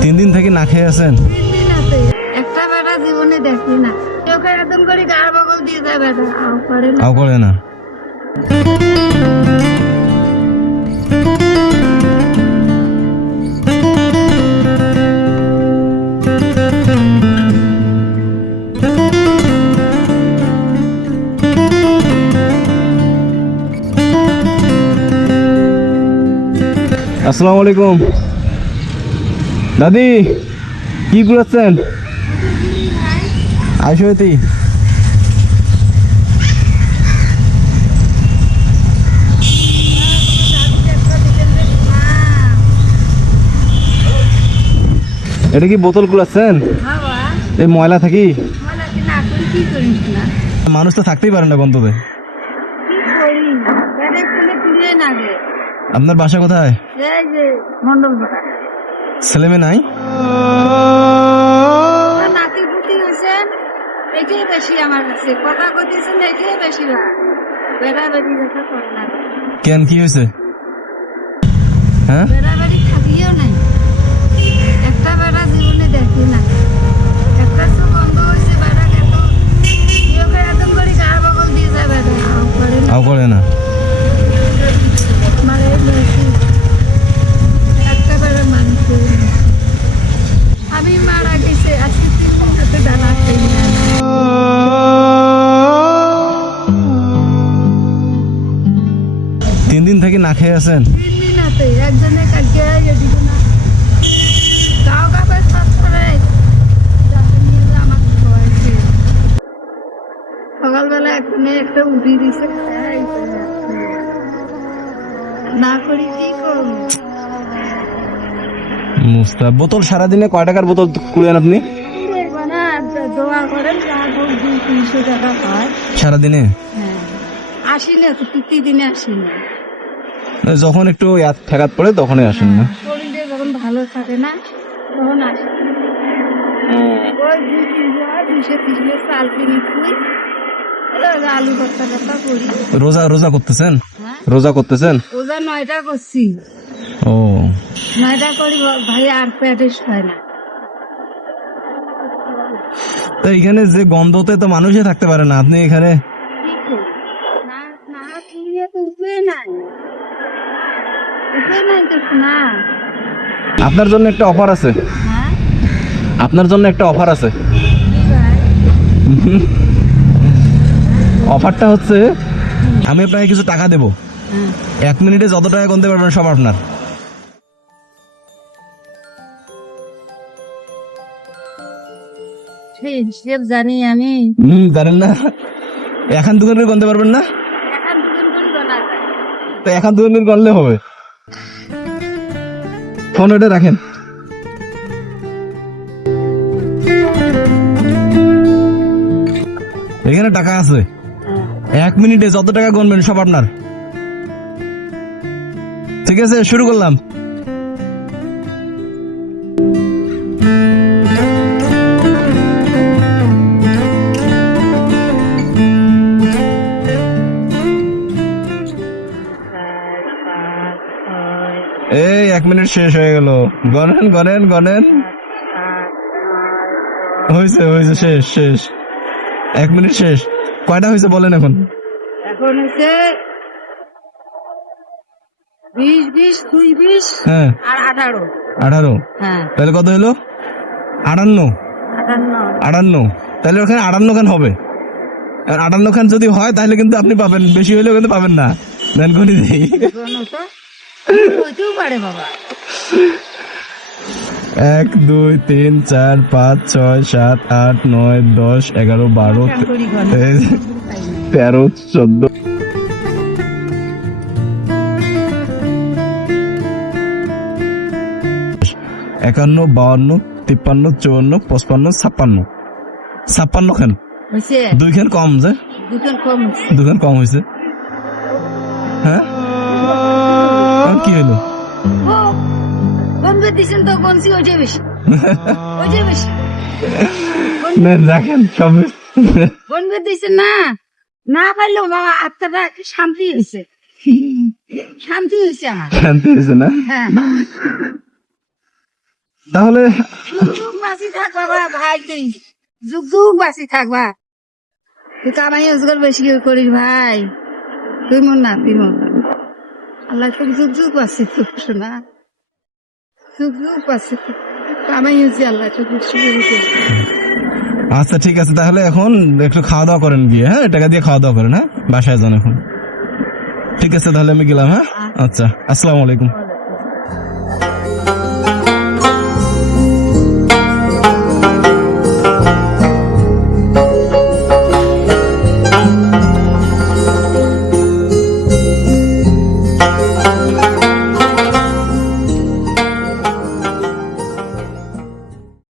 তিন দিন থেকে না খেয়ে আছেন? আছে একটা বেটা জীবনে দেখি না। চোখে একদম করে গার বগল দিয়ে যায় বেটা আও করে না। আও করে না। আসসালামু আলাইকুম। দাদি, কি করেছেন আইসতি এটা কি বোতল কুলাচ্ছেন এই ময়লা থাকি? মানুষ তো থাকতেই পারে না গন্ততে আপনার বাসা কোথায়? এই যে মন্ডল ছেলে মেয়ে নাই? নাতি পুতি হয়েছে এটাই বেশি আমার কাছে। কথা কইতেছেন এটাই বেশি ভাগ। বেড়া বেড়ি দেখা করে না। কেন কি হয়েছে? হ্যাঁ? আমি মারা গেছে আজকে তিন দিন হাতে তিন দিন থেকে না খেয়ে আছেন? তিন দিন হাতে একজনে কালকে এদিকে না। গাও গাবে করে। সকালবেলা এখানে একটা উঠি দিছে। না করি কি করব? মুস্তা বোতল সারাদিনে কয় টাকার বোতল কুড়েন আপনি? সারাদিনে? হ্যাঁ। আসি না তো প্রতিদিনে আসি না যখন একটু ঠেকাত পড়ে তখনই আসেন না। শরীরে যখন ভালো থাকে না তখন আসি ওই দুই তিনশো হয় তিনশো চাল কিনে খুঁই রোজা রোজা করতেছেন? হ্যাঁ। রোজা করতেছেন? রোজা নয়টা করছি। ও নয়টা করি ভাই আর প্যাটিস হয় না। তো এখানে যে গন্ধতে তো মানুষই থাকতে পারে না আপনি এখানে? আপনার জন্য একটা অফার আছে। হ্যাঁ? আপনার জন্য একটা অফার আছে। অফারটা হচ্ছে আমি আপনাকে কিছু টাকা দেব। হ্যাঁ। এক মিনিটে যত টাকা গুনতে পারবেন সব আপনার। হিসেব জানি আমি। হুম জানেন না। এখন দোকান করে পারবেন না? তো এখন দোকান করে গনলে হবে। ফোন ওটা রাখেন। এখানে টাকা আছে। এক মিনিটে যত টাকা গুনবেন সব আপনার। ঠিক আছে শুরু করলাম। এক মিনিট শেষ হয়ে গেল। গনেন গনেন গনেন হয়েছে হয়েছে শেষ শেষ। এক মিনিট শেষ। কয়টা হয়েছে বলেন এখন? এখন হচ্ছে বিশ বিশ দুই বিশ হ্যাঁ। আর আঠারো। আঠারো। হ্যাঁ। তাহলে কত হলো? আটান্ন। আটান্ন। তাহলে ওখানে আটান্ন খান হবে? আর আটান্ন খান যদি হয় তাহলে কিন্তু আপনি পাবেন। বেশি হলেও কিন্তু পাবেন না। দেন তো। হইতেও পারে বাবা এক দুই তিন চার পাঁচ ছয় সাত আট নয় দশ এগারো বারো করি তেরো চোদ্দ। একান্ন বাউন্ন তিপ্পান্ন চুয়ান্ন পঁচপান্ন ছাপ্পান্ন। ছাপ্পান্ন খান। হয়েছে দুই খান কম যে। দুখান কম হয়েছে হ্যাঁ? কি হলো? বন্ধু দিছেন তো গনসি ওইটাই বেশি। ওইটাই বেশি। নেন রাখেন সব বন্ধু দিছেন না? না পারলেও বাবা আত্মাটা একটু শান্তি হয়েছে। শান্তি হয়েছে আমার। শান্তি হয়েছে না? হ্যাঁ। তাহলে যুগ বাঁচি ভাই তুই। যুগ যুগ বাঁচি থাকবা তুই কামাই রোজগার বেশি করে করিস ভাই। তুই মন না তুই মন না। আল্লাহ তোর যুগ যুগ বাঁচি তো শোনা। যুগ যুগ তো। কামাই হয়েছে আল্লাহ তোর। আচ্ছা ঠিক আছে তাহলে এখন একটু খাওয়া দাওয়া করেন গিয়ে হ্যাঁ? টাকা দিয়ে খাওয়া দাওয়া করেন হ্যাঁ? বাসায় যান এখন। ঠিক আছে তাহলে আমি গেলাম হ্যাঁ? আচ্ছা আসসালামু আলাইকুম।